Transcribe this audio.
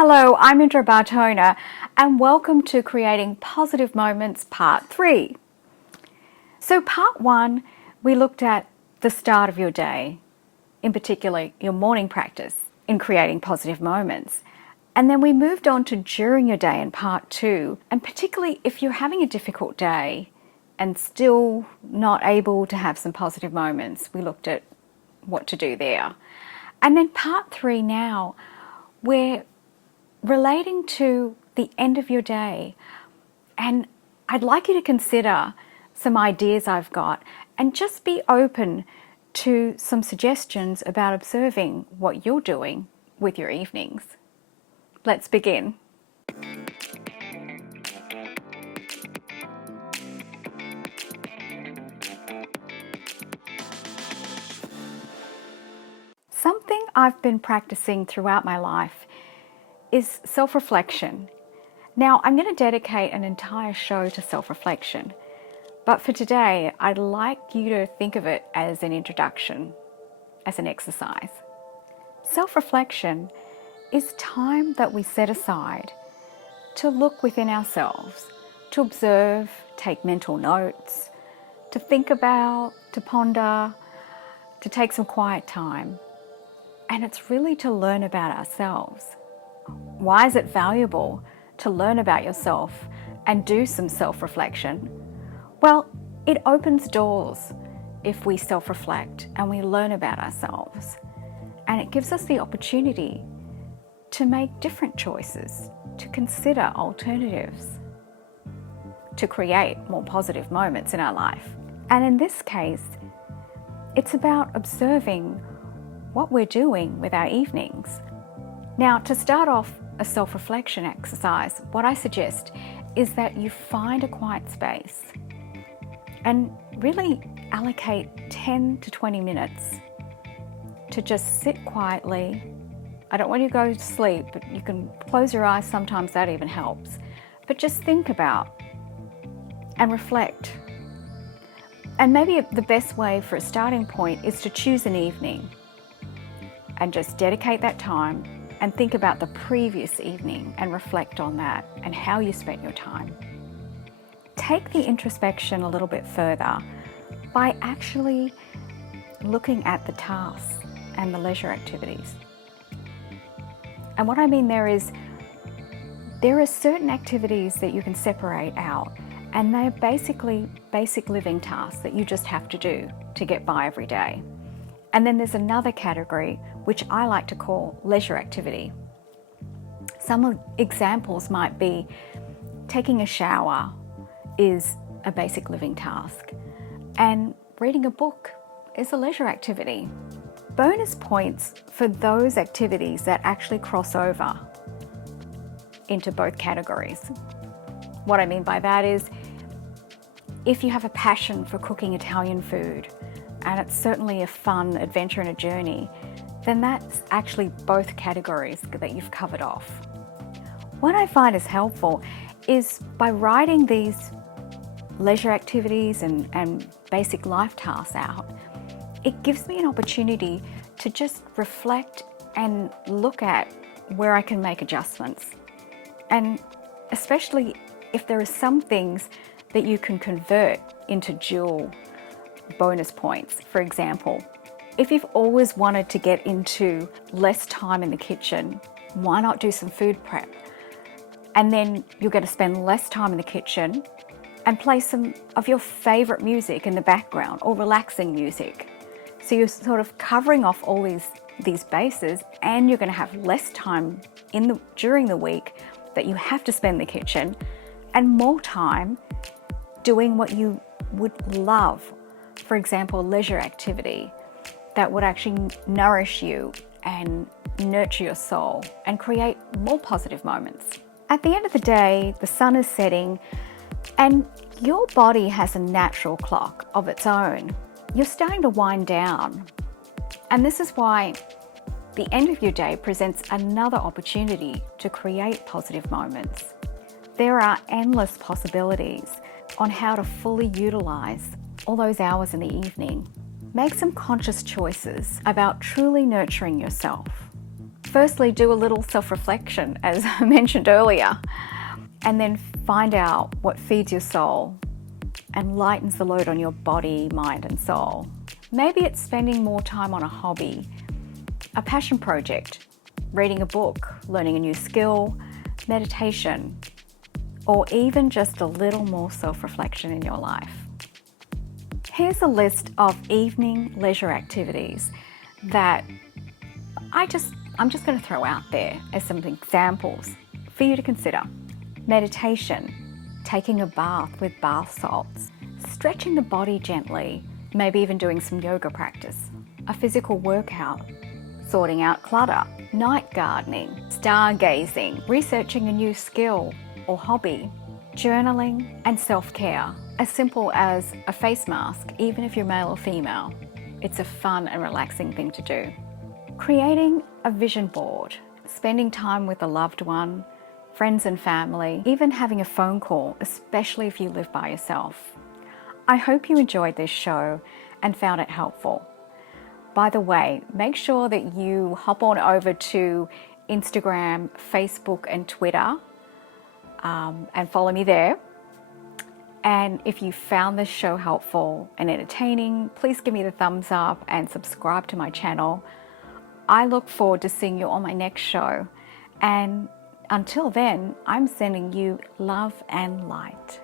Hello, I'm Indra Bartona and welcome to Creating Positive Moments Part 3. So Part 1, we looked at the start of your day, in particular your morning practice in creating positive moments. And then we moved on to during your day in Part 2, and particularly if you're having a difficult day and still not able to have some positive moments, we looked at what to do there. And then Part 3 now, we're relating to the end of your day, and I'd like you to consider some ideas I've got and just be open to some suggestions about observing what you're doing with your evenings. Let's begin. Something I've been practicing throughout my life is self-reflection. Now, I'm going to dedicate an entire show to self-reflection, but for today, I'd like you to think of it as an introduction, as an exercise. Self-reflection is time that we set aside to look within ourselves, to observe, take mental notes, to think about, to ponder, to take some quiet time. And it's really to learn about ourselves. Why is it valuable to learn about yourself and do some self-reflection? Well, it opens doors if we self-reflect and we learn about ourselves. And it gives us the opportunity to make different choices, to consider alternatives, to create more positive moments in our life. And in this case, it's about observing what we're doing with our evenings. Now, to start off a self-reflection exercise, what I suggest is that you find a quiet space and really allocate 10 to 20 minutes to just sit quietly. I don't want you to go to sleep, but you can close your eyes, sometimes that even helps. But just think about and reflect. And maybe the best way for a starting point is to choose an evening and just dedicate that time and think about the previous evening and reflect on that and how you spent your time. Take the introspection a little bit further by actually looking at the tasks and the leisure activities. And what I mean there are certain activities that you can separate out, and they're basically basic living tasks that you just have to do to get by every day. And then there's another category which I like to call leisure activity. Some examples might be taking a shower is a basic living task, and reading a book is a leisure activity. Bonus points for those activities that actually cross over into both categories. What I mean by that is, if you have a passion for cooking Italian food, and it's certainly a fun adventure and a journey, then that's actually both categories that you've covered off. What I find is helpful is by writing these leisure activities and basic life tasks out, it gives me an opportunity to just reflect and look at where I can make adjustments. And especially if there are some things that you can convert into dual bonus points. For example, if you've always wanted to get into less time in the kitchen, why not do some food prep? And then you're going to spend less time in the kitchen and play some of your favorite music in the background, or relaxing music. So you're sort of covering off all these bases, and you're going to have less time during the week that you have to spend in the kitchen, and more time doing what you would love. For example, leisure activity that would actually nourish you and nurture your soul and create more positive moments. At the end of the day, the sun is setting and your body has a natural clock of its own. You're starting to wind down. And this is why the end of your day presents another opportunity to create positive moments. There are endless possibilities on how to fully utilize all those hours in the evening. Make some conscious choices about truly nurturing yourself. Firstly, do a little self-reflection, as I mentioned earlier, and then find out what feeds your soul and lightens the load on your body, mind, and soul. Maybe it's spending more time on a hobby, a passion project, reading a book, learning a new skill, meditation, or even just a little more self-reflection in your life. Here's a list of evening leisure activities that I'm just going to throw out there as some examples for you to consider. Meditation, taking a bath with bath salts, stretching the body gently, maybe even doing some yoga practice, a physical workout, sorting out clutter, night gardening, stargazing, researching a new skill or hobby, journaling, and self-care, as simple as a face mask, even if you're male or female. It's a fun and relaxing thing to do. Creating a vision board, spending time with a loved one, friends and family, even having a phone call, especially if you live by yourself. I hope you enjoyed this show and found it helpful. By the way, make sure that you hop on over to Instagram, Facebook, and Twitter and follow me there. And if you found this show helpful and entertaining, please give me the thumbs up and subscribe to my channel. I look forward to seeing you on my next show. And until then, I'm sending you love and light.